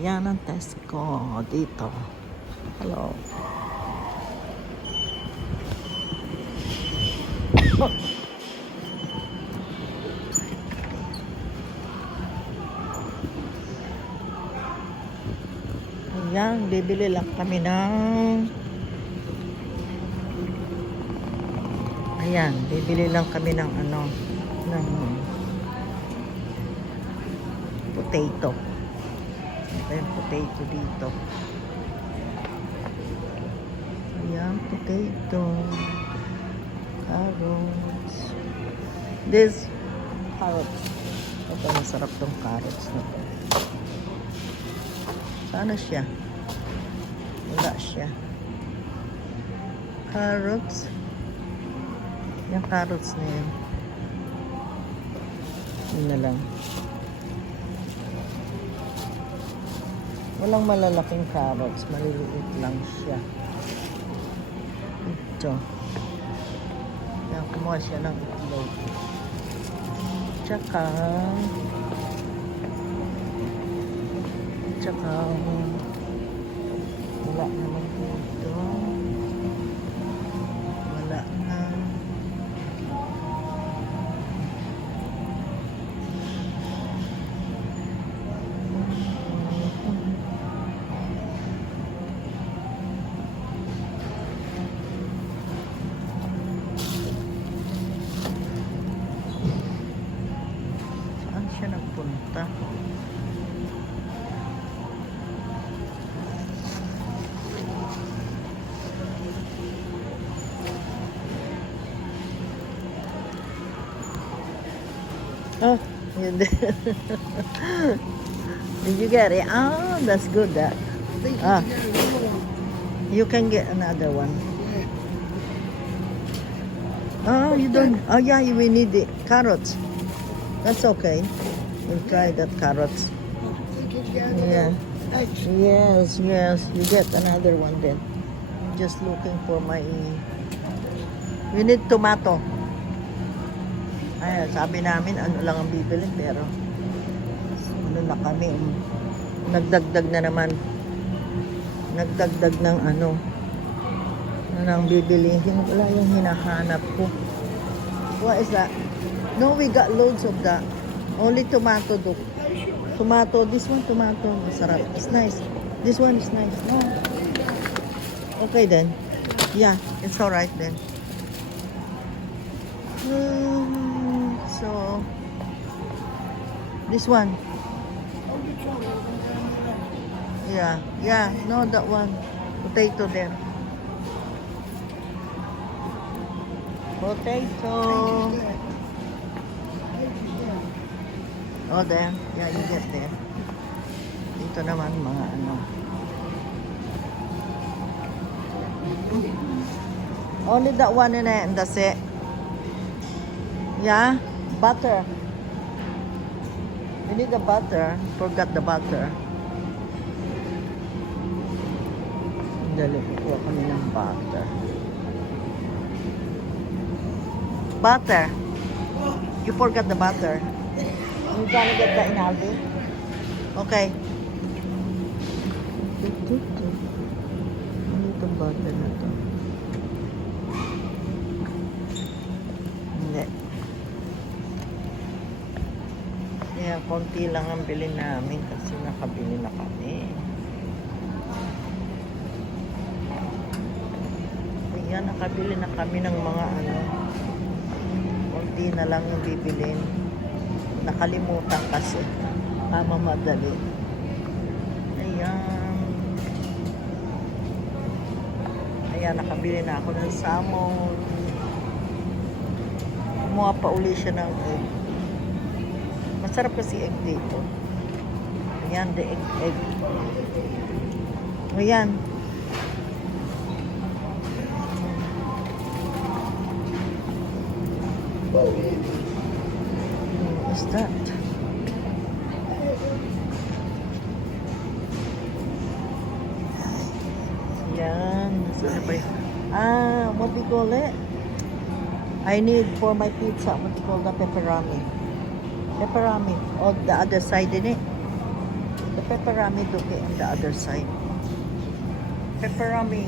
Yan ang test ko dito. Hello. Ayan, bibili lang kami ng ng potato. Ito yung potato dito. Ayan, potato. Carrots. This carrots. Ito, masarap tong carrots na to. Sana siya? Wala siya. Carrots. Yung carrots na yun. Yun na lang. Walang malalaking carrots. Maliliit lang siya. Ito. Yan, kumuha siya ng itlog. Tsaka wala naman dito. Wala na. Saan siya nagpunta? Oh, you did. Did you get it? Oh, that's good. That. Ah, you can get another one. Oh, you don't. Oh, yeah, we need the carrots. That's okay. We'll try that carrots. Yeah. Yes, yes. You get another one then. Just looking for my. We need tomato. Ay, sabi namin ano lang ang bibili pero ano na kami, nagdagdag na naman. Nagdagdag ng ano na nang bibilihin. Wala yung hinahanap ko. What is that? No, we got loads of that. Only tomato do. Tomato, this one tomato. Masarap. It's nice. This one is nice. No. Okay then. Yeah, it's alright then. So, this one. Yeah, no, that one. Potato there. Potato. Oh, there. Yeah, you get there. Dito naman mga ano. Only that one in it and that's it. Yeah, butter. We need the butter. Forgot the butter. Dali, kukuha kami ng butter. Butter. You forgot the butter. You gonna get that in Aldi? Okay. Ano itong butter na to? Hindi. Kaya konti lang ang bilhin namin kasi nakabili na kami. Ayan, nakabili na kami ng mga ano. Konti na lang yung bibilin. Nakalimutan kasi. Madali. Ayan. Ayan, nakabili na ako ng salmon. Kumuha pa uli siya ng egg. Masarap kasi egg dito. Ayan, the egg. Ayan. What is that? Ayan. Nasaan ba yun? What do you call it? I need for my pizza, what do you call the pepperoni? Pepperoni. On the other side in it. The pepperami duke on the other side. Pepperami,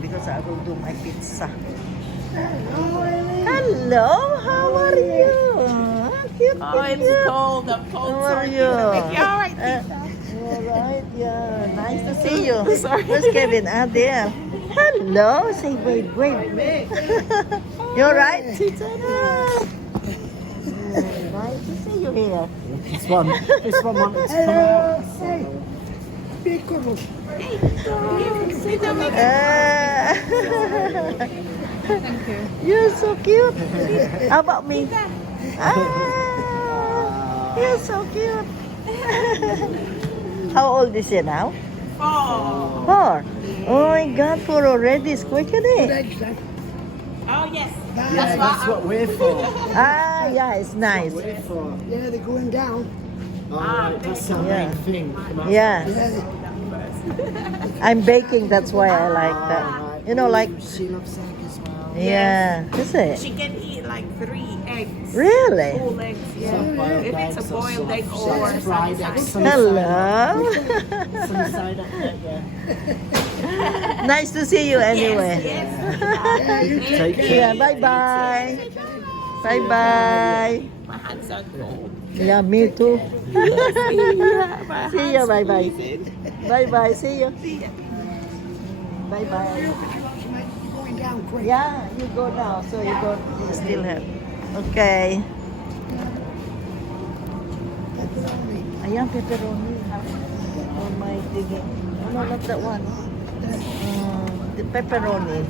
because I will do my pizza. Hello, how are you? Cute, Oh, it's cute. cold. I'm cold. How are Sorry. you? You all right, Tita? All right, yeah. Nice to see you. Sorry. Where's Kevin? Ah, there. Hello. Say, wait. You all right? Tita? Nice to see you here. This one wanted to come out. Thank you. You're so cute. How about me? Ah, you're so cute. How old is he now? 4. Oh my God, 4 already. It's quick, isn't it? Oh, yes. Yeah, that's what we're for. Ah, yeah, it's nice. We're for. Yeah, they're going down. Oh, that's our Yeah. main thing. Come on. Yeah, Yeah, I'm baking. That's why I like that. You know, like, She loves egg as well. yeah, is it? She can eat like 3 eggs. Really? Full eggs, yeah. Some boiled If it's a eggs or boiled egg some or fried sunny eggs. side. Hello. Sunny side up there, yeah. Nice to see you anyway. Yes. Take Yeah, care. bye-bye. Bye-bye. My hands are cold. Yeah, me too. My See you, hands bye-bye. freezing. Bye-bye, see you. See ya. Bye-bye. you're going down quick. Yeah, you go now, so you still have. Okay. Ayan, pepperoni. Oh my thingy. Oh no, not that one. The pepperoni.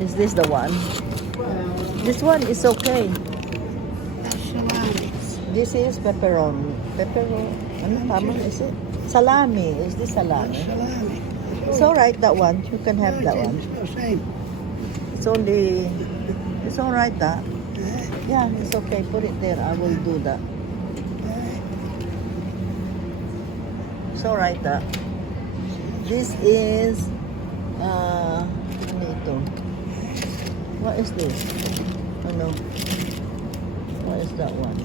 Is this the one? This one is okay. That's salami. This is pepperoni. Pepperoni. Ano tama is it? Salami. Is this salami? Salami. It's alright, that one. You can have that one. It's the same. It's only, it's alright that. Yeah, it's okay. Put it there. I will do that. It's alright that. This is, ano ito? What is this? Ano? What is that one?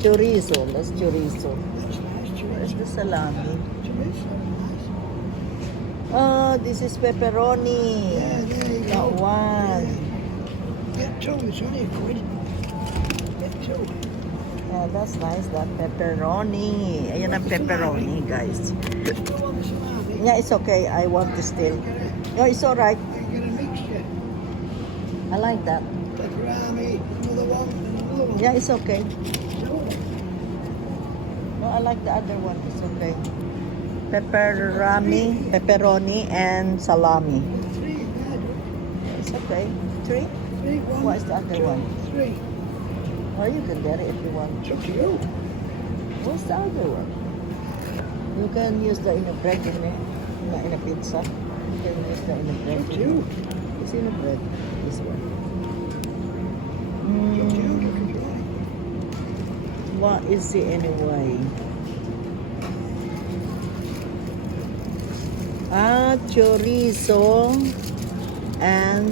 Chorizo. That's chorizo. What is the salami? Oh, this is pepperoni. Yeah, there you That go. one. Get two, it's only a quid. Get two. Yeah, that's nice. That pepperoni. Ayan ang pepperoni, guys. Just go on the salami. Yeah, it's okay. I want to still. No, it's alright. You get a mixture. I like that. Pepperami, another one, and another one. Yeah, it's okay. So, No, I like the other one. It's okay. Pepperoni, and salami. three, bad. It's okay. 3? Three, one, What is the other two, one? three. Or you can get it if you want. It's up to you. What's the other one? You can use the in a bread in a pizza. You can use the in a bread. It's up to you. It's in a bread. This one. It's up to you. You can do it. What is it anyway? Chorizo and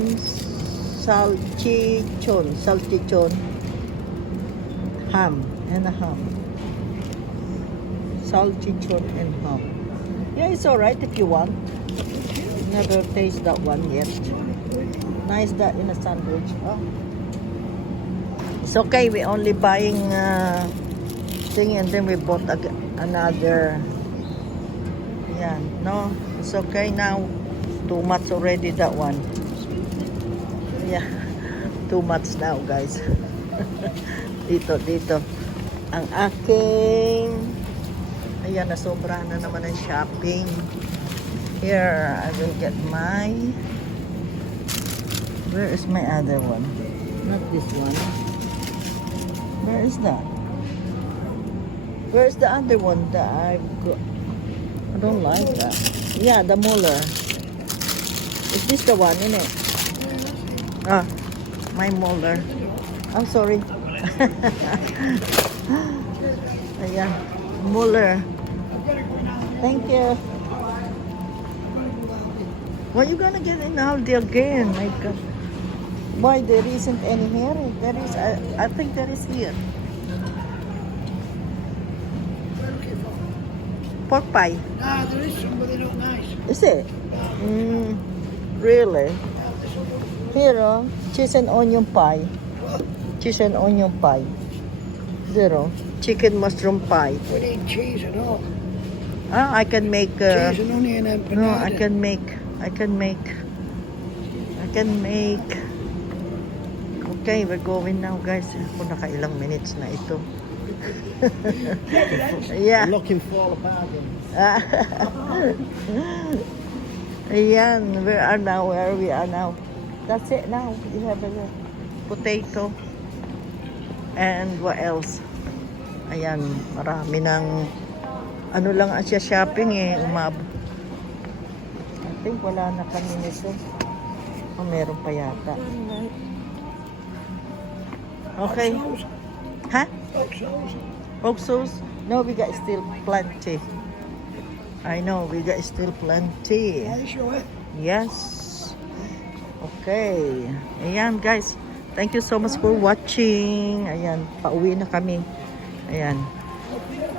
salchichon, ham and a ham. Salchichon and ham. Yeah, it's alright if you want. Never taste that one yet. Nice that in a sandwich. Oh. It's okay. We only buying thing and then we bought another. Yeah, no, it's okay now. Too much already that one. Yeah, too much now, guys. dito. Ang aking, ayan, nasobrahan na naman ang shopping. Here, I will get my, where is my other one? Not this one. Where is that? Where's the other one that I've got? I don't like that. Yeah, the molar. Is this the one, isn't it? Ah, my molar. Oh, sorry. Ayan, molar. Thank you. Why are you gonna get in Aldi again? My God. Why there isn't any here? There is. I think there is here. pork pie. Nah, there is some, but they're not nice. Is it? Really? Here, oh, cheese and onion pie. Cheese and onion pie. There, oh, chicken mushroom pie. We need cheese and all. Ah, I can make. Cheese and onion and No, panada. I can make. Okay, we're going now, guys. Kung nakailang minutes na ito. Yeah. Looking for the bargain. Ayan, where we are now. That's it now. You have a potato. And what else? Ayan, marami ng ano lang siya shopping eh, I think wala na kami nito. O meron pa yata. Okay. Huh? Oxos? No, we got still plenty. I know, we got still plenty. Are you sure? Yes. Okay. Ayan, guys. Thank you so much for watching. Ayan, pauwi na kami. Ayan.